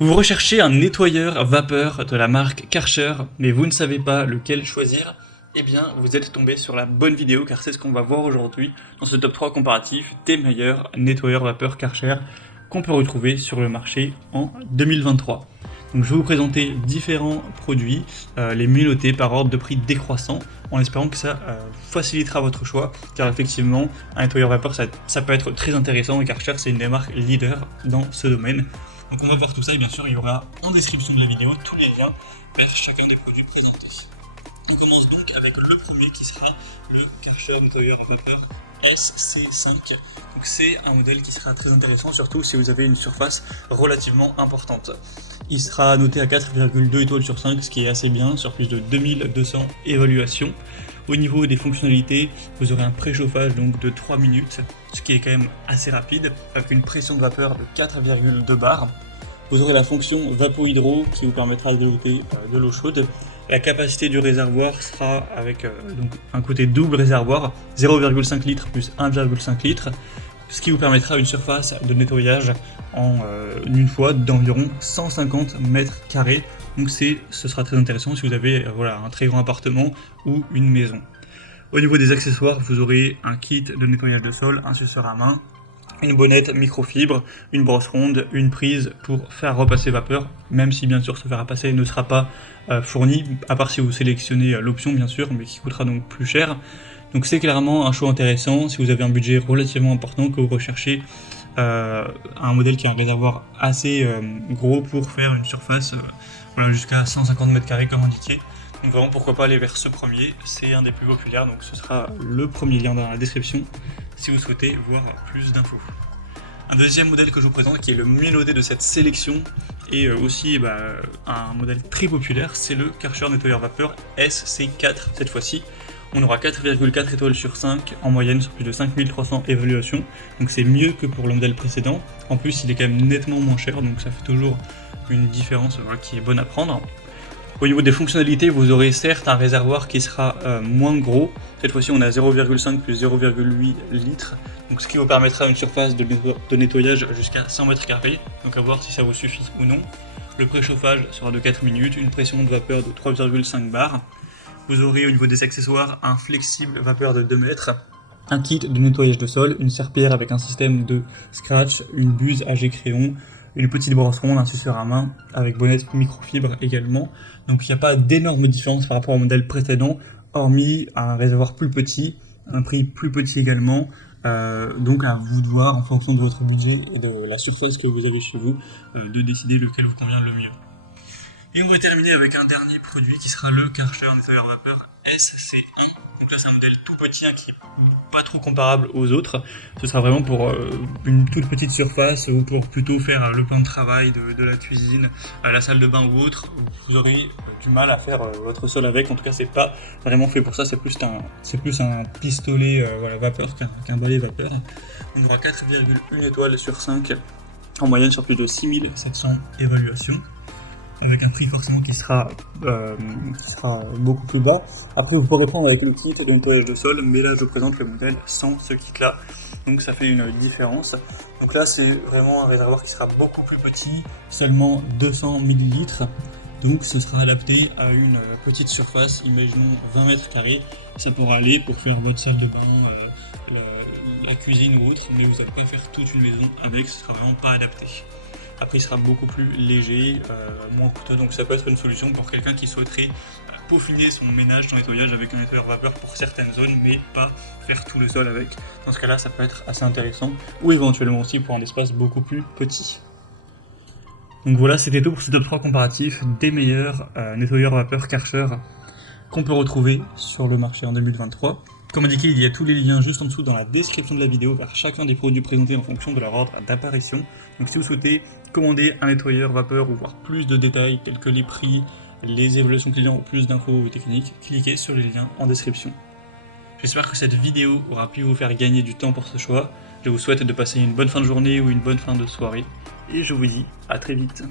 Vous recherchez un nettoyeur vapeur de la marque Karcher, mais vous ne savez pas lequel choisir? Eh bien, vous êtes tombé sur la bonne vidéo car c'est ce qu'on va voir aujourd'hui dans ce top 3 comparatif des meilleurs nettoyeurs vapeur Karcher qu'on peut retrouver sur le marché en 2023. Donc je vais vous présenter différents produits, les mieux notés par ordre de prix décroissant, en espérant que ça facilitera votre choix, car effectivement, un nettoyeur vapeur, ça peut être très intéressant, et Karcher, c'est une des marques leaders dans ce domaine. Donc on va voir tout ça, et bien sûr, il y aura en description de la vidéo tous les liens vers chacun des produits présentés. On commence donc avec le premier qui sera le Karcher nettoyeur vapeur SC5. Donc c'est un modèle qui sera très intéressant, surtout si vous avez une surface relativement importante. Il sera noté à 4,2 étoiles sur 5, ce qui est assez bien, sur plus de 2200 évaluations. Au niveau des fonctionnalités, vous aurez un préchauffage donc de 3 minutes, ce qui est quand même assez rapide, avec une pression de vapeur de 4,2 bars. Vous aurez la fonction Vapo-Hydro qui vous permettra de jeter de l'eau chaude. La capacité du réservoir sera avec donc un côté double réservoir, 0,5 litres plus 1,5 litres, ce qui vous permettra une surface de nettoyage en une fois d'environ 150 mètres carrés. Donc ce sera très intéressant si vous avez un très grand appartement ou une maison. Au niveau des accessoires, vous aurez un kit de nettoyage de sol, un suceur à main, une bonnette microfibre, une brosse ronde, une prise pour faire repasser vapeur, même si bien sûr ce fer à passer ne sera pas fourni, à part si vous sélectionnez l'option bien sûr, mais qui coûtera donc plus cher. Donc c'est clairement un choix intéressant si vous avez un budget relativement important, que vous recherchez un modèle qui a un réservoir assez gros pour faire une surface jusqu'à 150 m² comme indiqué. Donc vraiment pourquoi pas aller vers ce premier, c'est un des plus populaires, donc ce sera le premier lien dans la description si vous souhaitez voir plus d'infos. Un deuxième modèle que je vous présente qui est le mieux noté de cette sélection et aussi un modèle très populaire, c'est le Karcher nettoyeur vapeur SC4 cette fois-ci. On aura 4,4 étoiles sur 5 en moyenne sur plus de 5300 évaluations, donc c'est mieux que pour le modèle précédent. En plus il est quand même nettement moins cher, donc ça fait toujours une différence qui est bonne à prendre. Au niveau des fonctionnalités, vous aurez certes un réservoir qui sera moins gros. Cette fois-ci, on a 0,5 plus 0,8 litres, donc ce qui vous permettra une surface de nettoyage jusqu'à 100 m², donc à voir si ça vous suffit ou non. Le préchauffage sera de 4 minutes, une pression de vapeur de 3,5 bars. Vous aurez au niveau des accessoires un flexible vapeur de 2 mètres, un kit de nettoyage de sol, une serpillière avec un système de scratch, une buse AG crayon, une petite brosse ronde, un suceur à main avec bonnette microfibre également. Donc il n'y a pas d'énorme différence par rapport au modèle précédent, hormis un réservoir plus petit, un prix plus petit également. Donc à vous de voir en fonction de votre budget et de la surface que vous avez chez vous, de décider lequel vous convient le mieux. Et on va terminer avec un dernier produit qui sera le Karcher nettoyeur vapeur SC1. Donc là c'est un modèle tout petit qui n'est pas trop comparable aux autres. Ce sera vraiment pour une toute petite surface ou pour plutôt faire le plan de travail de la cuisine, la salle de bain ou autre. Vous aurez du mal à faire votre sol avec. En tout cas c'est pas vraiment fait pour ça. C'est plus un pistolet vapeur qu'un balai vapeur. On aura 4,1 étoiles sur 5 en moyenne sur plus de 6700 évaluations, avec un prix forcément qui sera beaucoup plus bas. Après vous pourrez prendre avec le kit de nettoyage de sol, mais là je vous présente le modèle sans ce kit là, donc ça fait une différence. Donc là c'est vraiment un réservoir qui sera beaucoup plus petit, seulement 200 ml, donc ce sera adapté à une petite surface, imaginons 20 m², ça pourra aller pour faire votre salle de bain, la cuisine ou autre, mais vous n'allez pas faire toute une maison avec, ce sera vraiment pas adapté. Après il sera beaucoup plus léger, moins coûteux, donc ça peut être une solution pour quelqu'un qui souhaiterait peaufiner son ménage, son nettoyage avec un nettoyeur vapeur pour certaines zones, mais pas faire tout le sol avec. Dans ce cas là ça peut être assez intéressant, ou éventuellement aussi pour un espace beaucoup plus petit. Donc voilà, c'était tout pour ce top 3 comparatif des meilleurs nettoyeurs vapeur Karcher qu'on peut retrouver sur le marché en 2023. Comme indiqué, il y a tous les liens juste en dessous dans la description de la vidéo vers chacun des produits présentés en fonction de leur ordre d'apparition. Donc si vous souhaitez commander un nettoyeur vapeur ou voir plus de détails tels que les prix, les évaluations clients ou plus d'infos techniques, cliquez sur les liens en description. J'espère que cette vidéo aura pu vous faire gagner du temps pour ce choix. Je vous souhaite de passer une bonne fin de journée ou une bonne fin de soirée. Et je vous dis à très vite.